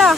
കണ്ടോ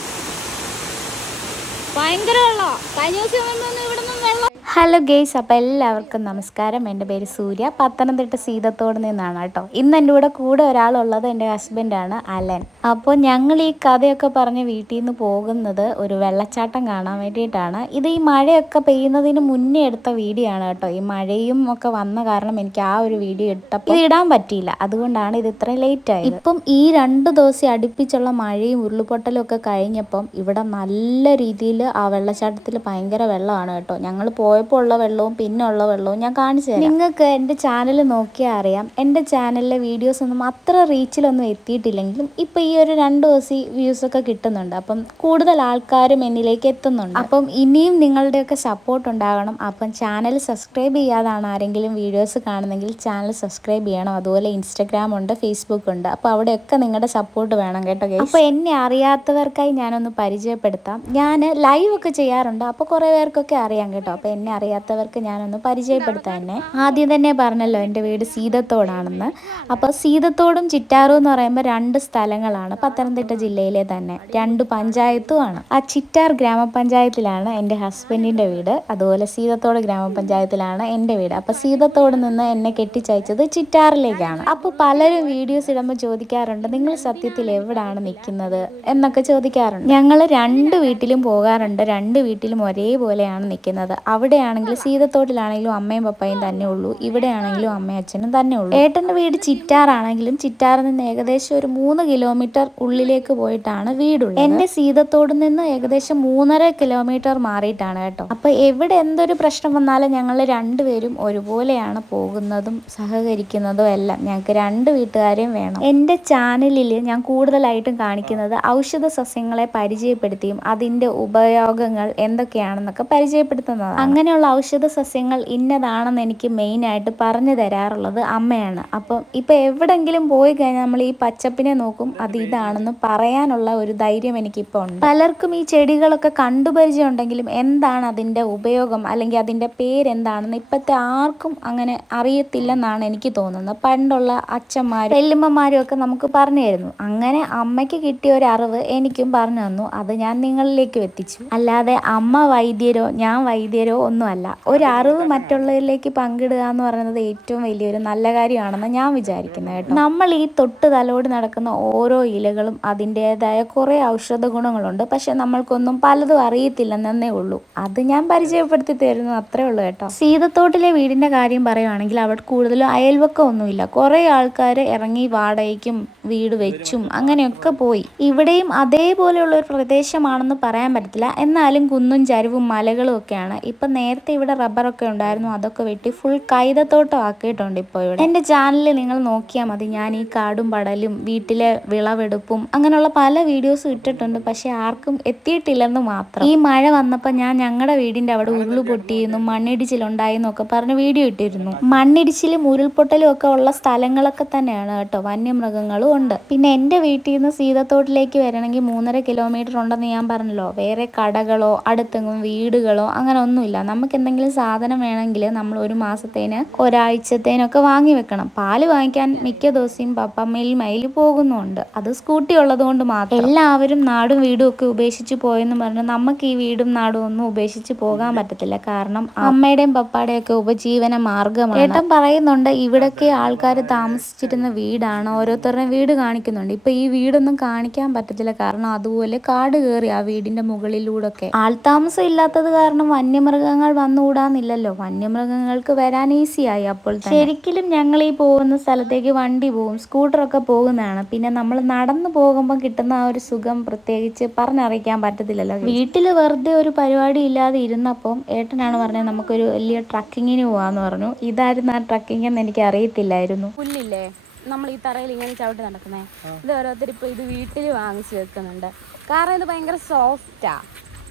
ഭയങ്കര വെള്ളം. കഴിഞ്ഞ ദിവസം ഇവിടെ നിന്നും വെള്ളം. ഹലോ ഗെയ്സ്, അപ്പോൾ എല്ലാവർക്കും നമസ്കാരം. എൻ്റെ പേര് സൂര്യ, പത്തനംതിട്ട സീതത്തോട് നിന്നാണ് കേട്ടോ. ഇന്ന് എൻ്റെ കൂടെ ഒരാളുള്ളത് എൻ്റെ ഹസ്ബൻഡാണ് അലൻ. അപ്പോൾ ഞങ്ങൾ ഈ കഥയൊക്കെ പറഞ്ഞ് വീട്ടിൽ നിന്ന് പോകുന്നത് ഒരു വെള്ളച്ചാട്ടം കാണാൻ വേണ്ടിയിട്ടാണ്. ഇത് ഈ മഴയൊക്കെ പെയ്യുന്നതിന് മുന്നേ എടുത്ത വീഡിയോ ആണ് കേട്ടോ. ഈ മഴയും ഒക്കെ വന്ന കാരണം എനിക്ക് ആ ഒരു വീഡിയോ ഇട്ടപ്പോൾ ഇത് ഇടാൻ പറ്റിയില്ല. അതുകൊണ്ടാണ് ഇത് ഇത്രയും ലേറ്റ് ആയത്. ഇപ്പം ഈ 2 ദിവസം അടുപ്പിച്ചുള്ള മഴയും ഉരുൾപൊട്ടലും ഒക്കെ കഴിഞ്ഞപ്പം ഇവിടെ നല്ല രീതിയിൽ ആ വെള്ളച്ചാട്ടത്തിൽ ഭയങ്കര വെള്ളമാണ് കേട്ടോ. ഞങ്ങൾ പോയപ്പോൾ ഉള്ള വെള്ളവും പിന്നെ ഉള്ള വെള്ളവും ഞാൻ കാണിച്ചു തരാം. നിങ്ങൾക്ക് എൻ്റെ ചാനൽ നോക്കിയാൽ അറിയാം, എൻ്റെ ചാനലിലെ വീഡിയോസ് ഒന്നും അത്ര റീച്ചിലൊന്നും എത്തിയിട്ടില്ലെങ്കിലും ഇപ്പം ഈ ഒരു 2 ദിവസം വ്യൂസൊക്കെ കിട്ടുന്നുണ്ട്. അപ്പം കൂടുതൽ ആൾക്കാരും എന്നിലേക്ക് എത്തുന്നുണ്ട്. അപ്പം ഇനിയും നിങ്ങളുടെയൊക്കെ സപ്പോർട്ട് ഉണ്ടാകണം. അപ്പം ചാനൽ സബ്സ്ക്രൈബ് ചെയ്യാതാണ് ആരെങ്കിലും വീഡിയോസ് കാണുന്നെങ്കിൽ ചാനൽ സബ്സ്ക്രൈബ് ചെയ്യണം. അതുപോലെ ഇൻസ്റ്റഗ്രാം ഉണ്ട്, ഫേസ്ബുക്ക് ഉണ്ട്. അപ്പോൾ അവിടെയൊക്കെ നിങ്ങളുടെ സപ്പോർട്ട് വേണം കേട്ടോ ഗൈസ്. അപ്പോൾ എന്നെ അറിയാത്തവർക്കായി ഞാനൊന്ന് പരിചയപ്പെടുത്താം. ഞാൻ ലൈവ് ഒക്കെ ചെയ്യാറുണ്ട്, അപ്പോൾ കുറേ പേർക്കൊക്കെ അറിയാം കേട്ടോ. അപ്പോൾ എന്നെ അറിയാത്തവർക്ക് ഞാനൊന്ന് പരിചയപ്പെടുത്താം. എന്നെ ആദ്യം തന്നെ പറഞ്ഞല്ലോ എൻ്റെ വീട് സീതത്തോടാണെന്ന്. അപ്പോൾ സീതത്തോടും ചിറ്റാറും എന്ന് പറയുമ്പോൾ 2 സ്ഥലങ്ങളാണ് പത്തനംതിട്ട ജില്ലയിലെ തന്നെ 2 പഞ്ചായത്തുമാണ്. ആ ചിറ്റാർ ഗ്രാമപഞ്ചായത്തിലാണ് എൻ്റെ ഹസ്ബൻഡിൻ്റെ വീട്, അതുപോലെ സീതത്തോട് ഗ്രാമപഞ്ചായത്തിലാണ് എൻ്റെ വീട്. അപ്പോൾ സീതത്തോട് നിന്ന് എന്നെ കെട്ടിച്ചയച്ചത് ചിറ്റാറിലേക്കാണ്. അപ്പോൾ പലരും വീഡിയോസ് ഇടുമ്പോൾ ചോദിക്കാറുണ്ട്, നിങ്ങൾ സത്യത്തിൽ എവിടാണ് നിൽക്കുന്നത് എന്നൊക്കെ ചോദിക്കാറുണ്ട്. ഞങ്ങൾ 2 വീട്ടിലും പോകാറുണ്ട്, 2 വീട്ടിലും ഒരേപോലെയാണ് നിൽക്കുന്നത്. അവിടെയാണെങ്കിൽ സീതത്തോട്ടിലാണെങ്കിലും അമ്മയും പപ്പയും തന്നെ ഉള്ളൂ, ഇവിടെയാണെങ്കിലും അമ്മയും അച്ഛനും തന്നെ ഉള്ളൂ. ഏട്ടൻ്റെ വീട് ചിറ്റാറാണെങ്കിലും ചിറ്റാറിൽ നിന്ന് ഏകദേശം ഒരു 3 കിലോമീറ്റർ ഉള്ളിലേക്ക് പോയിട്ടാണ് വീടുള്ളത്. എൻ്റെ സീതത്തോട് നിന്ന് ഏകദേശം 3.5 കിലോമീറ്റർ മാറിയിട്ടാണ് കേട്ടോ. അപ്പോൾ എവിടെ എന്തൊരു പ്രശ്നം വന്നാലും ഞങ്ങൾ 2 പേരും ഒരുപോലെയാണ് പോകുന്നതും സഹകരിക്കുന്നതും എല്ലാം. ഞങ്ങൾക്ക് 2 വീട്ടുകാരെയും വേണം. എൻ്റെ ചാനലിൽ ഞാൻ കൂടുതലായിട്ടും കാണിക്കുന്നത് ഔഷധ സസ്യങ്ങളെ പരിചയപ്പെടുത്തിയും അതിൻ്റെ ഉപയോഗങ്ങൾ എന്തൊക്കെയാണെന്നൊക്കെ പരിചയപ്പെടുത്തുന്നതാണ്. അങ്ങനെയുള്ള ഔഷധ സസ്യങ്ങൾ ഇന്നതാണെന്ന് എനിക്ക് മെയിനായിട്ട് പറഞ്ഞു തരാറുള്ളത് അമ്മയാണ്. അപ്പം ഇപ്പം എവിടെങ്കിലും പോയി കഴിഞ്ഞാൽ നമ്മൾ ഈ പച്ചപ്പിനെ നോക്കും, അത് ഇതാണെന്ന് പറയാനുള്ള ഒരു ധൈര്യം എനിക്കിപ്പോൾ ഉണ്ട്. പലർക്കും ഈ ചെടികളൊക്കെ കണ്ടുപരിചയം ഉണ്ടെങ്കിലും എന്താണ് അതിൻ്റെ ഉപയോഗം അല്ലെങ്കിൽ അതിൻ്റെ പേരെന്താണെന്ന് ഇപ്പോഴത്തെ ആർക്കും അങ്ങനെ അറിയത്തില്ലെന്നാണ് എനിക്ക് തോന്നുന്നത്. പണ്ടുള്ള അച്ഛന്മാരും വല്യമ്മമാരും ഒക്കെ നമുക്ക് പറഞ്ഞു തരുന്നു. അങ്ങനെ അമ്മയ്ക്ക് കിട്ടിയ ഒരു അറിവ് എനിക്കും പറഞ്ഞു തന്നു, അത് ഞാൻ നിങ്ങളിലേക്ക് എത്തിച്ചു. അല്ലാതെ അമ്മ വൈദ്യരോ ഞാൻ വൈദ്യരോ ഒന്നുമല്ല. ഒരു അറിവ് മറ്റുള്ളവരിലേക്ക് പങ്കിടുക എന്ന് പറയുന്നത് ഏറ്റവും വലിയൊരു നല്ല കാര്യമാണെന്ന് ഞാൻ വിചാരിക്കുന്നത് കേട്ടോ. നമ്മൾ ഈ തൊട്ട് തലോട് നടക്കുന്ന ഓരോ ഇലകളും അതിൻ്റെതായ കുറേ ഔഷധ ഗുണങ്ങളുണ്ട്, പക്ഷെ നമ്മൾക്കൊന്നും പലതും അറിയത്തില്ലെന്നേ ഉള്ളൂ. അത് ഞാൻ പരിചയപ്പെടുത്തി തരുന്നു, അത്രേ ഉള്ളൂ കേട്ടോ. സീതത്തോട്ടിലെ വീടിൻ്റെ കാര്യം പറയുവാണെങ്കിൽ അവിടെ കൂടുതലും അയൽവക്കം ഒന്നുമില്ല. കുറേ ആൾക്കാർ ഇറങ്ങി വാടകയ്ക്കും വീട് വെച്ചും അങ്ങനെയൊക്കെ പോയി. ഇവിടെയും അതേപോലെയുള്ള ഒരു പ്രദേശമാണെന്ന് പറയാൻ പറ്റത്തില്ല, എന്നാലും കുന്നും ചരിവും മലകളും ഒക്കെയാണ്. ഇപ്പം നേരത്തെ ഇവിടെ റബ്ബറൊക്കെ ഉണ്ടായിരുന്നു, അതൊക്കെ വെട്ടി ഫുൾ കൈതത്തോട്ടം ആക്കിയിട്ടുണ്ട് ഇപ്പോൾ ഇവിടെ. എൻ്റെ ചാനലിൽ നിങ്ങൾ നോക്കിയാൽ മതി, ഞാൻ ഈ കാടും പടലും വീട്ടിലെ വിളവെടുപ്പും അങ്ങനെയുള്ള പല വീഡിയോസും ഇട്ടിട്ടുണ്ട്, പക്ഷെ ആർക്കും എത്തിയിട്ടില്ലെന്ന് മാത്രം. ഈ മഴ വന്നപ്പോൾ ഞാൻ ഞങ്ങളുടെ വീടിൻ്റെ അവിടെ ഉരുള് പൊട്ടിയിരുന്നു, മണ്ണിടിച്ചിലുണ്ടായിരുന്നു ഒക്കെ പറഞ്ഞ് വീഡിയോ ഇട്ടിരുന്നു. മണ്ണിടിച്ചിലും ഉരുൾപൊട്ടലും ഒക്കെ ഉള്ള സ്ഥലങ്ങളൊക്കെ തന്നെയാണ് കേട്ടോ. വന്യമൃഗങ്ങളും ഉണ്ട്. പിന്നെ എൻ്റെ വീട്ടിൽ നിന്ന് സീതത്തോട്ടിലേക്ക് വരണമെങ്കിൽ 3.5 കിലോമീറ്റർ ഉണ്ടെന്ന് ഞാൻ പറഞ്ഞല്ലോ. വേറെ കടകളോ അടുത്തെങ്ങും വീടുകളോ അങ്ങനെ ഒന്നുമില്ല. നമുക്ക് എന്തെങ്കിലും സാധനം വേണമെങ്കിൽ നമ്മൾ ഒരു മാസത്തേന് ഒരാഴ്ചത്തേനൊക്കെ വാങ്ങി വെക്കണം. പാല് വാങ്ങിക്കാൻ മിക്ക ദിവസവും പപ്പ മിൽമയിൽ പോകുന്നുണ്ട്, അത് സ്കൂട്ടി ഉള്ളത് കൊണ്ട് മാത്രം. എല്ലാവരും നാടും വീടും ഒക്കെ ഉപേക്ഷിച്ച് പോയെന്ന് പറഞ്ഞാൽ നമുക്ക് ഈ വീടും നാടും ഒന്നും ഉപേക്ഷിച്ച് പോകാൻ പറ്റത്തില്ല. കാരണം അമ്മയുടെയും പപ്പായുടെയും ഒക്കെ ഉപജീവന മാർഗമാണ്. ഏട്ടൻ പറയുന്നുണ്ട് ഇവിടൊക്കെ ആൾക്കാർ താമസിച്ചിരുന്ന വീടാണ്, ഓരോരുത്തരുടെയും വീട് കാണിക്കുന്നുണ്ട്. ഇപ്പൊ ഈ വീടൊന്നും കാണിക്കാൻ പറ്റത്തില്ല, കാരണം അതുപോലെ കാട് കയറി ആ വീടിന്റെ മുകളിലൂടെ ഒക്കെ. ആൾതാമസം ഇല്ലാത്തത് കാരണം വന്യമൃഗങ്ങൾ വന്നുകൂടാന്നില്ലല്ലോ. വന്യമൃഗങ്ങൾക്ക് വരാൻ ഈസിയായി അപ്പോൾ തന്നെ. ശരിക്കും ഞങ്ങൾ ഈ പോകുന്ന സ്ഥലത്തേക്ക് വണ്ടി പോകും, സ്കൂട്ടറൊക്കെ പോകുന്നതാണ്. പിന്നെ നമ്മൾ നടന്നു പോകുമ്പോൾ കിട്ടുന്ന ആ ഒരു സുഖം പ്രത്യേകിച്ച് പറഞ്ഞറിയിക്കാൻ പറ്റത്തില്ലല്ലോ. വീട്ടിൽ വെറുതെ ഒരു പരിപാടി ഇല്ലാതെ ഇരുന്നപ്പം ഏട്ടനാണ് പറഞ്ഞത് നമുക്കൊരു വലിയ ട്രക്കിങ്ങിന് പോകാന്ന് പറഞ്ഞു. ഇതായിരുന്നു ആ ട്രക്കിംഗ് എന്ന് എനിക്ക് അറിയത്തില്ലായിരുന്നു. പുല്ലില്ലേ നമ്മൾ ഈ തറയിൽ ഇങ്ങനെ ചവിട്ടി നടക്കുന്നേ, ഇത് ഓരോരുത്തർ ഇപ്പോൾ ഇത് വീട്ടിൽ വാങ്ങിച്ച് വെക്കുന്നുണ്ട്. കാരണം ഇത് ഭയങ്കര സോഫ്റ്റാ.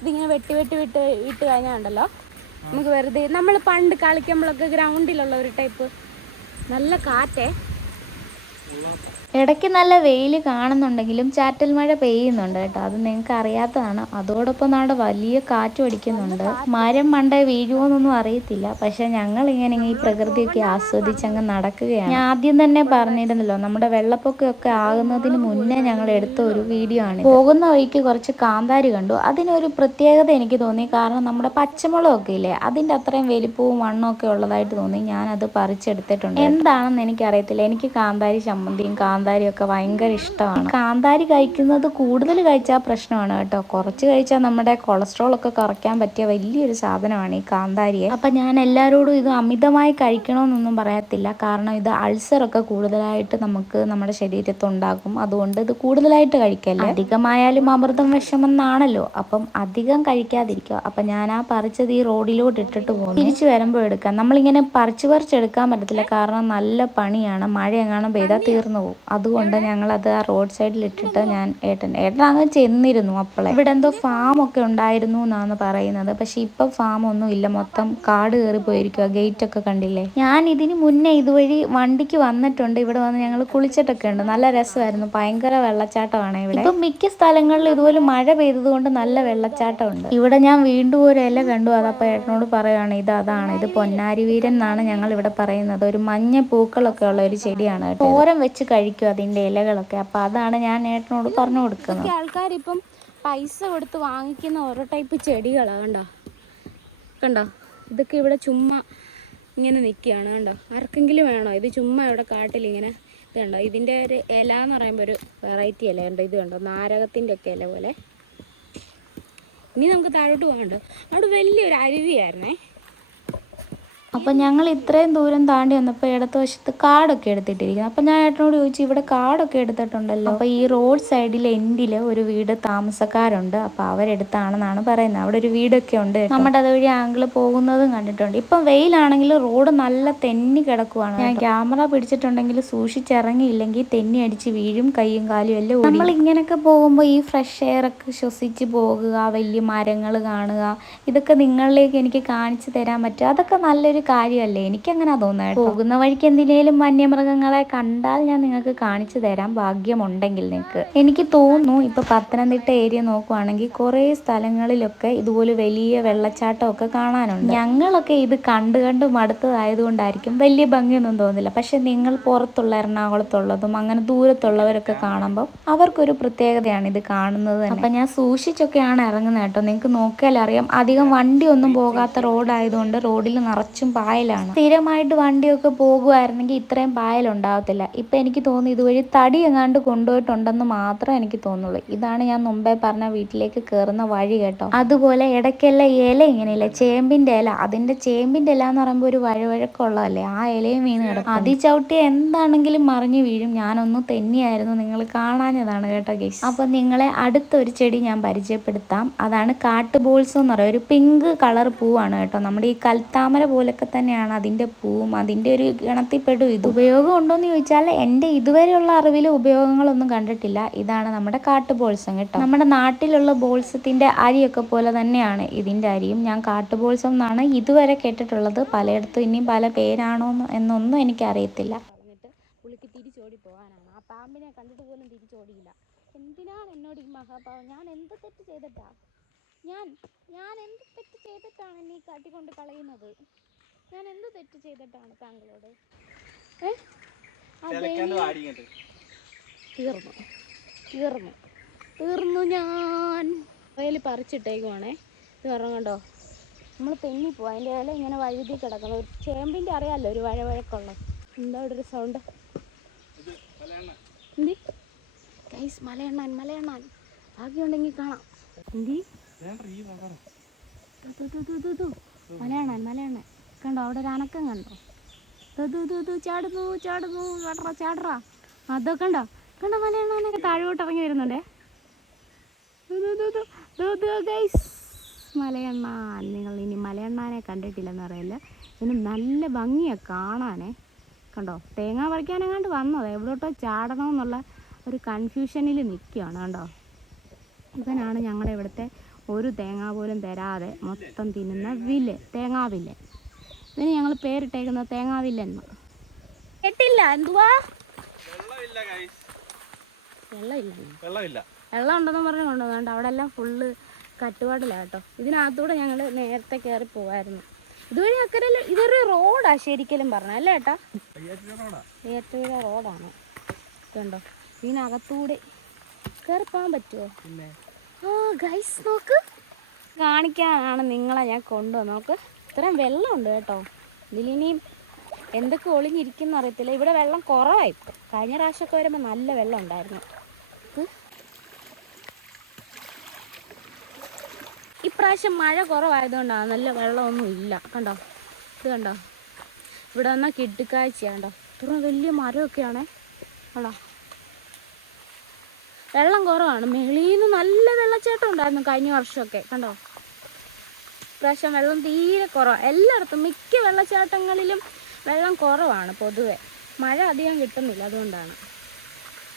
ഇതിങ്ങനെ വിട്ട് കഴിഞ്ഞാൽ ഉണ്ടല്ലോ നമുക്ക് വെറുതെ നമ്മൾ പണ്ട് കളിക്കുമ്പോഴൊക്കെ ഗ്രൗണ്ടിലുള്ള ഒരു ടൈപ്പ് നല്ല കാറ്റേ. ഇടയ്ക്ക് നല്ല വെയിൽ കാണുന്നുണ്ടെങ്കിലും ചാറ്റൽ മഴ പെയ്യുന്നുണ്ട് കേട്ടോ. അത് നിങ്ങൾക്ക് അറിയാത്തതാണ്. അതോടൊപ്പം നമ്മുടെ വലിയ കാറ്റും അടിക്കുന്നുണ്ട്. മരം മണ്ട വീഴുമോന്നൊന്നും അറിയത്തില്ല. പക്ഷെ ഞങ്ങൾ ഇങ്ങനെ ഈ പ്രകൃതിയൊക്കെ ആസ്വദിച്ച് അങ്ങ് നടക്കുകയാണ്. ഞാൻ ആദ്യം തന്നെ പറഞ്ഞിരുന്നല്ലോ, നമ്മുടെ വെള്ളപ്പൊക്കമൊക്കെ ആകുന്നതിന് മുന്നേ ഞങ്ങൾ എടുത്ത ഒരു വീഡിയോ ആണ്. പോകുന്ന വഴിക്ക് കുറച്ച് കാന്താരി കണ്ടു. അതിനൊരു പ്രത്യേകത എനിക്ക് തോന്നി. കാരണം നമ്മുടെ പച്ചമുളകൊക്കെ ഇല്ലേ, അതിൻ്റെ അത്രയും വലിപ്പവും വണ്ണമൊക്കെ ഉള്ളതായിട്ട് തോന്നി. ഞാനത് പറിച്ചെടുത്തിട്ടുണ്ട്. എന്താണെന്ന് എനിക്കറിയത്തില്ല. എനിക്ക് കാന്താരി ചമ്മന്തിയും കാന്താരിയൊക്കെ ഭയങ്കര ഇഷ്ടമാണ്. കാന്താരി കഴിക്കുന്നത് കൂടുതൽ കഴിച്ചാൽ പ്രശ്നമാണ് കേട്ടോ. കുറച്ച് കഴിച്ചാൽ നമ്മുടെ കൊളസ്ട്രോൾ ഒക്കെ കുറയ്ക്കാൻ പറ്റിയ വലിയൊരു സാധനമാണ് ഈ കാന്താരിയെ. അപ്പം ഞാൻ എല്ലാവരോടും ഇത് അമിതമായി കഴിക്കണമെന്നൊന്നും പറയത്തില്ല. കാരണം ഇത് അൾസറൊക്കെ കൂടുതലായിട്ട് നമുക്ക് നമ്മുടെ ശരീരത്തിൽ ഉണ്ടാകും. അതുകൊണ്ട് ഇത് കൂടുതലായിട്ട് കഴിക്കല്ലേ. അധികമായാലും അമൃതം വിഷമെന്നാണല്ലോ. അപ്പം അധികം കഴിക്കാതിരിക്കുക. അപ്പം ഞാൻ ആ പറിച്ചത് ഈ റോഡിലോട്ട് ഇട്ടിട്ട് പോകും. തിരിച്ചു വരുമ്പോൾ എടുക്കാം. നമ്മളിങ്ങനെ പറിച്ചെടുക്കാൻ പറ്റത്തില്ല. കാരണം നല്ല പണിയാണ്. മഴ എങ്ങാനും പെയ്താൽ തീർന്നു പോകും. അതുകൊണ്ട് ഞങ്ങളത് ആ റോഡ് സൈഡിൽ ഇട്ടിട്ട് ഞാൻ ഏട്ടൻ അങ്ങ് ചെന്നിരുന്നു. അപ്പോളെ ഇവിടെ എന്തോ ഫാം ഒക്കെ ഉണ്ടായിരുന്നു എന്നാണ് പറയുന്നത്. പക്ഷെ ഇപ്പം ഫാം ഒന്നും ഇല്ല. മൊത്തം കാട് കയറി പോയിരിക്കുക. ഗേറ്റ് ഒക്കെ കണ്ടില്ലേ. ഞാൻ ഇതിന് മുന്നേ ഇതുവഴി വണ്ടിക്ക് വന്നിട്ടുണ്ട്. ഇവിടെ വന്ന് ഞങ്ങൾ കുളിച്ചിട്ടൊക്കെ ഉണ്ട്. നല്ല രസമായിരുന്നു. ഭയങ്കര വെള്ളച്ചാട്ടമാണ് ഇവിടെ. ഇപ്പം മിക്ക സ്ഥലങ്ങളിലും ഇതുപോലെ മഴ പെയ്തത് കൊണ്ട് നല്ല വെള്ളച്ചാട്ടം ഉണ്ട്. ഇവിടെ ഞാൻ വീണ്ടും ഒരു ഇല കണ്ടു. അതപ്പോൾ ഏട്ടനോട് പറയുകയാണ് അതാണ് ഇത് പൊന്നാരി വീരൻ എന്നാണ് ഞങ്ങൾ ഇവിടെ പറയുന്നത്. ഒരു മഞ്ഞ പൂക്കളൊക്കെ ഉള്ള ഒരു ചെടിയാണ് കേട്ടോ. തോരൻ വെച്ച് കഴിക്കും അതിൻ്റെ ഇലകളൊക്കെ. അപ്പം അതാണ് ഞാൻ ഏട്ടനോട് പറഞ്ഞു കൊടുക്കുന്നത്. ആൾക്കാരിപ്പം പൈസ കൊടുത്ത് വാങ്ങിക്കുന്ന ഓരോ ടൈപ്പ് ചെടികളാണ്. കണ്ടോ ഇതൊക്കെ ഇവിടെ ചുമ്മാ ഇങ്ങനെ നിൽക്കുകയാണ്. കണ്ടോ ആർക്കെങ്കിലും വേണോ? ഇത് ചുമ്മാ ഇവിടെ കാട്ടിലിങ്ങനെ ഇത് കണ്ടോ. ഇതിൻ്റെ ഒരു ഇല എന്ന് പറയുമ്പോൾ ഒരു വെറൈറ്റി ഇല കണ്ടോ. ഇത് കണ്ടോ നാരകത്തിൻ്റെ ഒക്കെ ഇല പോലെ. ഇനി നമുക്ക് താഴോട്ട് പോകണ്ടോ. അവിടെ വലിയൊരു അരുവിയായിരുന്നേ. അപ്പം ഞങ്ങൾ ഇത്രയും ദൂരം താണ്ടി വന്നപ്പോൾ ഇടത്ത് വശത്ത് കാടൊക്കെ എടുത്തിട്ടിരിക്കുന്നു. അപ്പം ഞാൻ ഏട്ടനോട് ചോദിച്ചു ഇവിടെ കാടൊക്കെ എടുത്തിട്ടുണ്ടല്ലോ. അപ്പോൾ ഈ റോഡ് സൈഡിൽ എൻഡിൽ ഒരു വീട് താമസക്കാരുണ്ട്. അപ്പോൾ അവരെടുത്താണെന്നാണ് പറയുന്നത്. അവിടെ ഒരു വീടൊക്കെ ഉണ്ട്. നമ്മുടെ അതുവഴി ആംഗിൾ പോകുന്നതും കണ്ടിട്ടുണ്ട്. ഇപ്പം വെയിലാണെങ്കിൽ റോഡ് നല്ല തെന്നി കിടക്കുവാണ്. ഞാൻ ക്യാമറ പിടിച്ചിട്ടുണ്ടെങ്കിൽ സൂക്ഷിച്ചിറങ്ങിയില്ലെങ്കിൽ തെന്നി അടിച്ച് വീഴും. കൈയും കാലും എല്ലാം. നമ്മൾ ഇങ്ങനെയൊക്കെ പോകുമ്പോൾ ഈ ഫ്രഷ് എയർ ഒക്കെ ശ്വസിച്ച് പോകുക, വലിയ മരങ്ങൾ കാണുക, ഇതൊക്കെ നിങ്ങളിലേക്ക് എനിക്ക് കാണിച്ചു തരാൻ പറ്റും. അതൊക്കെ നല്ലൊരു കാര്യമല്ലേ. എനിക്കങ്ങനെ തോന്നുന്നത്. പോകുന്ന വഴിക്ക് എന്തിനേലും വന്യമൃഗങ്ങളെ കണ്ടാൽ ഞാൻ നിങ്ങൾക്ക് കാണിച്ചു തരാം, ഭാഗ്യമുണ്ടെങ്കിൽ നിങ്ങൾക്ക്. എനിക്ക് തോന്നുന്നു ഇപ്പൊ പത്തനംതിട്ട ഏരിയ നോക്കുവാണെങ്കിൽ കുറേ സ്ഥലങ്ങളിലൊക്കെ ഇതുപോലെ വലിയ വെള്ളച്ചാട്ടമൊക്കെ കാണാനുണ്ട്. ഞങ്ങളൊക്കെ ഇത് കണ്ട് മടുത്തതായതുകൊണ്ടായിരിക്കും വലിയ ഭംഗിയൊന്നും തോന്നില്ല. പക്ഷെ നിങ്ങൾ പുറത്തുള്ള എറണാകുളത്തുള്ളതും അങ്ങനെ ദൂരത്തുള്ളവരൊക്കെ കാണുമ്പോൾ അവർക്കൊരു പ്രത്യേകതയാണ് ഇത് കാണുന്നത് തന്നെ. അപ്പം ഞാൻ സൂക്ഷിച്ചൊക്കെയാണ് ഇറങ്ങുന്നത് കേട്ടോ. നിങ്ങൾക്ക് നോക്കിയാൽ അറിയാം. അധികം വണ്ടിയൊന്നും പോകാത്ത റോഡായതുകൊണ്ട് റോഡിൽ നിറച്ചും പായലാണ്. സ്ഥിരമായിട്ട് വണ്ടിയൊക്കെ പോകുമായിരുന്നെങ്കിൽ ഇത്രയും പായലുണ്ടാകത്തില്ല. ഇപ്പം എനിക്ക് തോന്നുന്നു ഇതുവഴി തടി എങ്ങാണ്ട് കൊണ്ടുപോയിട്ടുണ്ടെന്ന് മാത്രമേ എനിക്ക് തോന്നുള്ളൂ. ഇതാണ് ഞാൻ മുമ്പേ പറഞ്ഞ വീട്ടിലേക്ക് കയറുന്ന വഴി കേട്ടോ. അതുപോലെ ഇടയ്ക്കെല്ലാം ഇല ഇങ്ങനെയില്ല, ചേമ്പിൻ്റെ ഇല. അതിൻ്റെ ചേമ്പിൻ്റെ ഇല എന്ന് പറയുമ്പോൾ ഒരു വഴുവഴുക്കുള്ളതല്ലേ, ആ ഇലയും വീണ് കിടക്കും. അതി ചവിട്ടി എന്താണെങ്കിലും മറിഞ്ഞു വീഴും. ഞാനൊന്ന് തെന്നിയായിരുന്നു, നിങ്ങൾ കാണാഞ്ഞതാണ് കേട്ടോ ഗൈസ്. അപ്പം നിങ്ങളെ അടുത്തൊരു ചെടി ഞാൻ പരിചയപ്പെടുത്താം. അതാണ് കാട്ടുബോൾസ് എന്ന് പറയുക. ഒരു പിങ്ക് കളർ പൂവാണ് കേട്ടോ. നമ്മുടെ ഈ കൽത്താമര പോലൊക്കെ തന്നെയാണ് അതിൻ്റെ പൂവും. അതിൻ്റെ ഒരു ഗണത്തിൽപ്പെടും ഇത്. ഉപയോഗം ഉണ്ടോയെന്ന് ചോദിച്ചാൽ എൻ്റെ ഇതുവരെയുള്ള അറിവിൽ ഉപയോഗങ്ങളൊന്നും കണ്ടിട്ടില്ല. ഇതാണ് നമ്മുടെ കാട്ടുബോൾസം കേട്ടോ. നമ്മുടെ നാട്ടിലുള്ള ബോൾസത്തിൻ്റെ അരിയൊക്കെ പോലെ തന്നെയാണ് ഇതിൻ്റെ അരിയും. ഞാൻ കാട്ടുബോൾസം എന്നാണ് ഇതുവരെ കേട്ടിട്ടുള്ളത്. പലയിടത്തും ഇനിയും പല പേരാണോ എന്നൊന്നും എനിക്കറിയത്തില്ല. പുള്ളിക്ക് തിരിച്ചോടി പോകാനാണ്. ആ പാമ്പിനെ കണ്ടിട്ട് പോലും തിരിച്ചോടിയില്ല. എന്തിനാണ് എന്നോട് ഈ മഹാപാവം? ഞാൻ എന്ത് തെറ്റ് ചെയ്തിട്ടാ? ഞാൻ എന്ത് തെറ്റ് ചെയ്തിട്ടാണ് എന്നെ ഈ കാട്ടിക്കൊണ്ട് കളയുന്നത്? ഞാൻ എന്ത് തെറ്റ് ചെയ്തിട്ടാണ് താങ്കളോട്? തീർന്നു ഞാൻ വയൽ പറിച്ചിട്ടേക്കുവാണേ. ഇത് പറഞ്ഞു കണ്ടോ, നമ്മൾ തെന്നിപ്പോവും. അതിൻ്റെ ഇല ഇങ്ങനെ വഴുതി കിടക്കണം. ഒരു ചേമ്പിൻ്റെ അറിയാമല്ലോ, ഒരു വഴവഴക്കുള്ള. എന്താ ഇവിടെ ഒരു സൗണ്ട്? എന്തി ഗൈസ്, മലയണ്ണാൻ ഭാഗ്യമുണ്ടെങ്കിൽ കാണാം. എന്തി മലയണ്ണാൻ കണ്ടോ, അവിടെ ഒരു അനക്കം കണ്ടോ? ചാടുന്നു അതോ കണ്ടോ മലയണ്ണാനൊക്കെ താഴോട്ട് ഇറങ്ങി വരുന്നുണ്ടേ. ഗൈസ്, മലയണ്ണാൻ. നിങ്ങൾ ഇനി മലയണ്ണാനെ കണ്ടിട്ടില്ലെന്ന് അറിയില്ല. ഇതിന് നല്ല ഭംഗിയാണ് കാണാനേ. കണ്ടോ, തേങ്ങ പറിക്കാനെങ്ങാണ്ട് വന്നത് എവിടോട്ടോ ചാടണമെന്നുള്ള ഒരു കൺഫ്യൂഷനിൽ നിൽക്കുകയാണ്. കണ്ടോ, ഇവനാണ് ഞങ്ങളുടെ ഇവിടുത്തെ ഒരു തേങ്ങ പോലും തരാതെ മൊത്തം തിന്നുന്ന തേങ്ങാവില്ല്. ഇതിന് ഞങ്ങൾ പേരിട്ടേക്കുന്നത് തേങ്ങാവില്ലെന്ന്. കേട്ടില്ല? എന്തുവാ? വെള്ളമില്ല. വെള്ളം ഉണ്ടെന്ന് പറഞ്ഞ് കൊണ്ടുവന്നുണ്ട്. അവിടെ എല്ലാം ഫുള്ള് കട്ടുപാടിലാണ് കേട്ടോ. ഇതിനകത്തൂടെ ഞങ്ങൾ നേരത്തെ കയറി പോവായിരുന്നു. ഇതുവഴി അക്കരയിൽ ഇതൊരു റോഡാ ശരിക്കലും പറഞ്ഞ അല്ലേ ഏട്ടാ? ഏറ്റവും റോഡാണ്. ഇതുണ്ടോ ഇതിനകത്തൂടെ കയറി പോകാൻ പറ്റുമോ? ഗൈസ് നോക്ക്, കാണിക്കാനാണ് നിങ്ങളെ ഞാൻ കൊണ്ടുവന്നു. നോക്ക്, ഇത്രയും വെള്ളമുണ്ട് കേട്ടോ. ഇതിലിനിയും എന്തൊക്കെ ഒളിഞ്ഞിരിക്കുന്ന അറിയത്തില്ല. ഇവിടെ വെള്ളം കുറവായി. കഴിഞ്ഞ പ്രാവശ്യമൊക്കെ വരുമ്പോൾ നല്ല വെള്ളം ഉണ്ടായിരുന്നു. ഇപ്രാവശ്യം മഴ കുറവായതുകൊണ്ടാണ് നല്ല വെള്ളമൊന്നും ഇല്ല. കണ്ടോ, ഇത് കണ്ടോ, ഇവിടെ വന്നാൽ കിട്ടുകാഴ്ചയാണ്ടോ. ഇത്ര വലിയ മരമൊക്കെയാണേ. കണ്ടോ, വെള്ളം കുറവാണ്. മേളിൽ നിന്ന് നല്ല വെള്ളച്ചാട്ടം ഉണ്ടായിരുന്നു കഴിഞ്ഞ വർഷമൊക്കെ. കണ്ടോ, ഇപ്രാവശ്യം വെള്ളം തീരെ കുറവാണ്. എല്ലായിടത്തും മിക്ക വെള്ളച്ചാട്ടങ്ങളിലും വെള്ളം കുറവാണ് പൊതുവെ. മഴ അധികം കിട്ടുന്നില്ല, അതുകൊണ്ടാണ്.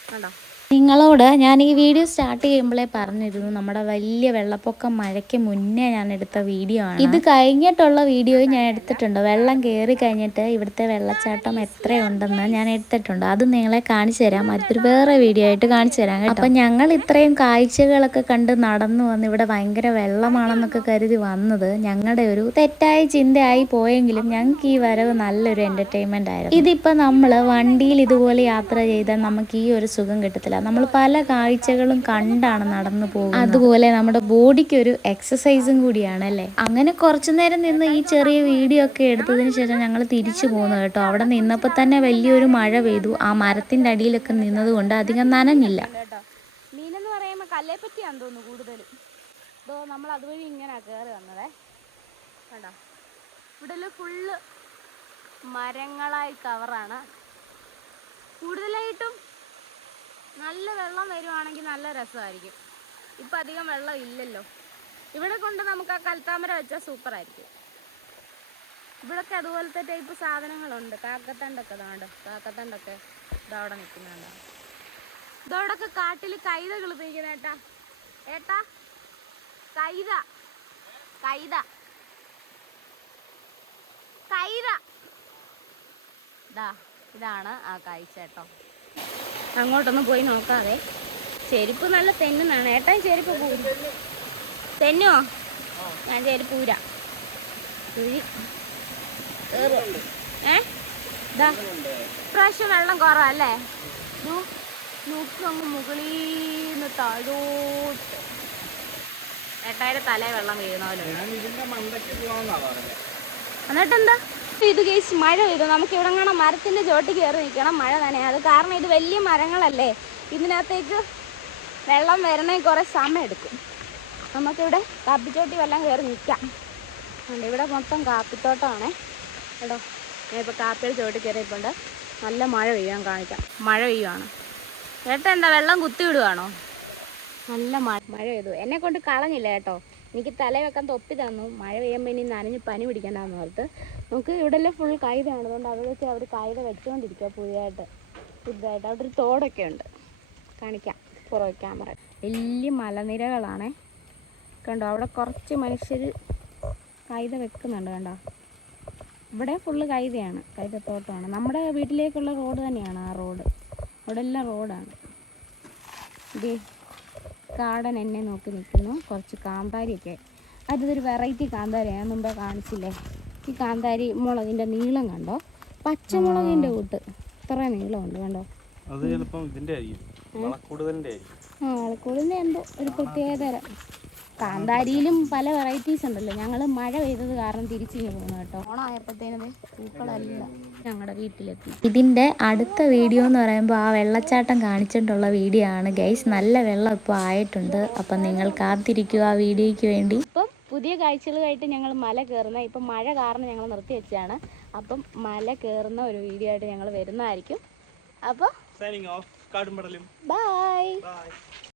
കണ്ടോ, നിങ്ങളോട് ഞാൻ ഈ വീഡിയോ സ്റ്റാർട്ട് ചെയ്യുമ്പോഴേ പറഞ്ഞിരുന്നു, നമ്മുടെ വലിയ വെള്ളപ്പൊക്കം മഴയ്ക്ക് മുന്നേ ഞാൻ എടുത്ത വീഡിയോ ആണ്. ഇത് കഴിഞ്ഞിട്ടുള്ള വീഡിയോയും ഞാൻ എടുത്തിട്ടുണ്ട്. വെള്ളം കയറി കഴിഞ്ഞിട്ട് ഇവിടുത്തെ വെള്ളച്ചാട്ടം എത്രയുണ്ടെന്ന് ഞാൻ എടുത്തിട്ടുണ്ട്. അത് നിങ്ങളെ കാണിച്ചു തരാം. അതൊരു വേറെ വീഡിയോ ആയിട്ട് കാണിച്ചു തരാം കേട്ടോ. അപ്പം ഞങ്ങൾ ഇത്രയും കാഴ്ചകളൊക്കെ കണ്ട് നടന്നു വന്ന് ഇവിടെ ഭയങ്കര വെള്ളമാണെന്നൊക്കെ കരുതി വന്നത് ഞങ്ങളുടെ ഒരു തെറ്റായ ചിന്തയായി പോയെങ്കിലും ഞങ്ങൾക്ക് ഈ വരവ് നല്ലൊരു എൻ്റർടൈൻമെൻ്റ് ആയിരുന്നു. ഇതിപ്പോൾ നമ്മൾ വണ്ടിയിൽ ഇതുപോലെ യാത്ര ചെയ്താൽ നമുക്ക് ഈ ഒരു സുഖം കിട്ടത്തില്ല. നമ്മൾ പല കാഴ്ചകളും കണ്ടാണ് നടന്നു പോകുന്നത്. അതുപോലെ നമ്മുടെ ബോഡിക്ക് ഒരു എക്സസൈസും കൂടിയാണ് അല്ലേ. അങ്ങനെ കുറച്ചു നേരം നിന്ന് ഈ ചെറിയ വീഡിയോ ഒക്കെ എടുത്തതിന് ശേഷം ഞങ്ങൾ തിരിച്ചു പോകുന്നു കേട്ടോ. അവിടെ നിന്നപ്പോൾ തന്നെ വലിയൊരു മഴ പെയ്തു. ആ മരത്തിന്റെ അടിയിലൊക്കെ നിന്നത് കൊണ്ട് അധികം നനഞ്ഞില്ല. മീനെന്ന് പറയുമ്പോൾ കല്ലേപ്പറ്റിയാന്ന് തോന്നുന്നു കൂടുതലും. ഇതോ നമ്മൾ അതുവഴി ഇങ്ങനെ കയറി വന്നതേ. കണ്ടോ, ഇവിടെ ഫുള്ള് മരങ്ങളായി കവറാണ്. കൂടുതലായിട്ടും നല്ല വെള്ളം വരുവാണെങ്കിൽ നല്ല രസമായിരിക്കും. ഇപ്പം അധികം വെള്ളം ഇല്ലല്ലോ. ഇവിടെ കൊണ്ട് നമുക്ക് ആ കൽത്താമര വെച്ചാൽ സൂപ്പറായിരിക്കും. ഇവിടൊക്കെ അതുപോലത്തെ ടൈപ്പ് സാധനങ്ങളുണ്ട്. കാക്കത്തണ്ടൊക്കെ ഇതാണ്ട്, കാക്കത്തണ്ടൊക്കെ ഇതവിടെ നിൽക്കുന്നുണ്ട്. ഇതോടൊക്കെ കാട്ടിൽ കൈതകൾ ഉപയോഗിക്കുന്ന ഏട്ടാ. ഏട്ടാ, കൈത കൈത കൈത ഇതാണ് ആ കാഴ്ച കേട്ടോ. അങ്ങോട്ടൊന്നും പോയി നോക്കാതെ. ചെരുപ്പ് നല്ല തെന്നുന്നാണ്. ഏട്ടാ ചെരുപ്പ് തെന്നോ? ഞാൻ ചെരുപ്പ് ഊരാ. ഇപ്രാവശ്യം വെള്ളം കുറവല്ലേ? നോക്കങ്ങ് മുകളിന്ന് താഴോട്ട്. ഏട്ടായുടെ തലേ വെള്ളം വീണോലോ. എന്നിട്ടെന്താ ഇത് കേസ് മഴ പെയ്തു. നമുക്ക് ഇവിടെ കാണാൻ മരത്തിന്റെ ചോട്ടി കയറി നിൽക്കണം. മഴ നനയാതെ. കാരണം ഇത് വലിയ മരങ്ങളല്ലേ. ഇതിനകത്തേക്ക് വെള്ളം വരണേ കുറേ സമയം എടുക്കും. നമുക്കിവിടെ കാപ്പിച്ചോട്ടി വെള്ളം കയറി നിൽക്കാം. ഇവിടെ മൊത്തം കാപ്പിത്തോട്ടമാണേ കേട്ടോ. ഞാൻ ഇപ്പോൾ കാപ്പിയുടെ ചോട്ടി കയറിയപ്പോണ്ട് നല്ല മഴ പെയ്യാൻ കാണിക്കാം. മഴ പെയ്യുവാണ്. ഏട്ടാ എന്താ വെള്ളം കുത്തി വിടുവാണോ? നല്ല മഴ പെയ്തു. എന്നെ കൊണ്ട് കളഞ്ഞില്ല കേട്ടോ. എനിക്ക് തല വെക്കാൻ തൊപ്പി തന്നു. മഴ പെയ്യുമ്പോൾ ഇനി നനഞ്ഞ് പനി പിടിക്കണ്ടെന്ന് ഓർത്ത്. നമുക്ക് ഇവിടെ എല്ലാം ഫുൾ കൈതയാണ്. അതുകൊണ്ട് അവിടെ വെച്ച് അവർ കൈത വെച്ചുകൊണ്ടിരിക്കുക പുതിയതായിട്ട്. അവിടെ ഒരു തോടൊക്കെ ഉണ്ട്. കാണിക്കാം പുറകെ ക്യാമറ. വലിയ മലനിരകളാണേ. കണ്ടോ, അവിടെ കുറച്ച് മനുഷ്യർ കൈത വെക്കുന്നുണ്ട്. കണ്ടോ, ഇവിടെ ഫുള്ള് കൈതയാണ്, കൈതത്തോട്ടമാണ്. നമ്മുടെ വീട്ടിലേക്കുള്ള റോഡ് തന്നെയാണ് ആ റോഡ്. അവിടെ എല്ലാം റോഡാണ്. ഇത് കാടൻ എന്നെ നോക്കി നിൽക്കുന്നു. കുറച്ച് കാന്താരിയൊക്കെ. അതൊരു വെറൈറ്റി കാന്താരിയാണ്. ഞാൻ മുമ്പേ കാണിച്ചില്ലേ. ഈ കാന്താരി മുളകിൻ്റെ നീളം കണ്ടോ, പച്ചമുളകിൻ്റെ കൂട്ട് ഇത്ര നീളമുണ്ട്. കണ്ടോ, വളക്കൂടിൻ്റെ എന്തോ ഒരു പ്രത്യേകതരം. കാന്താരിയിലും പല വെറൈറ്റീസ് ഉണ്ടല്ലോ. ഞങ്ങൾ മഴ പെയ്തത് കാരണം തിരിച്ചിങ്ങ് പോകുന്നു കേട്ടോ. ഓണമായപ്പോഴത്തേനും പൂക്കളെല്ലാം ഞങ്ങളുടെ വീട്ടിലെത്തി. ഇതിൻ്റെ അടുത്ത വീഡിയോ എന്ന് പറയുമ്പോൾ ആ വെള്ളച്ചാട്ടം കാണിച്ചിട്ടുള്ള വീഡിയോ ആണ് ഗൈസ്. നല്ല വെള്ളം ഇപ്പോൾ ആയിട്ടുണ്ട്. അപ്പം നിങ്ങൾ കാത്തിരിക്കുക ആ വീഡിയോയ്ക്ക് വേണ്ടി. ഇപ്പം പുതിയ കാഴ്ചകളുമായിട്ട് ഞങ്ങൾ മല കയറുന്ന, ഇപ്പം മഴ കാരണം ഞങ്ങൾ നിർത്തി വെച്ചതാണ്. അപ്പം മല കയറുന്ന ഒരു വീഡിയോ ആയിട്ട് ഞങ്ങൾ വരുന്നതായിരിക്കും. അപ്പോൾ ബൈ.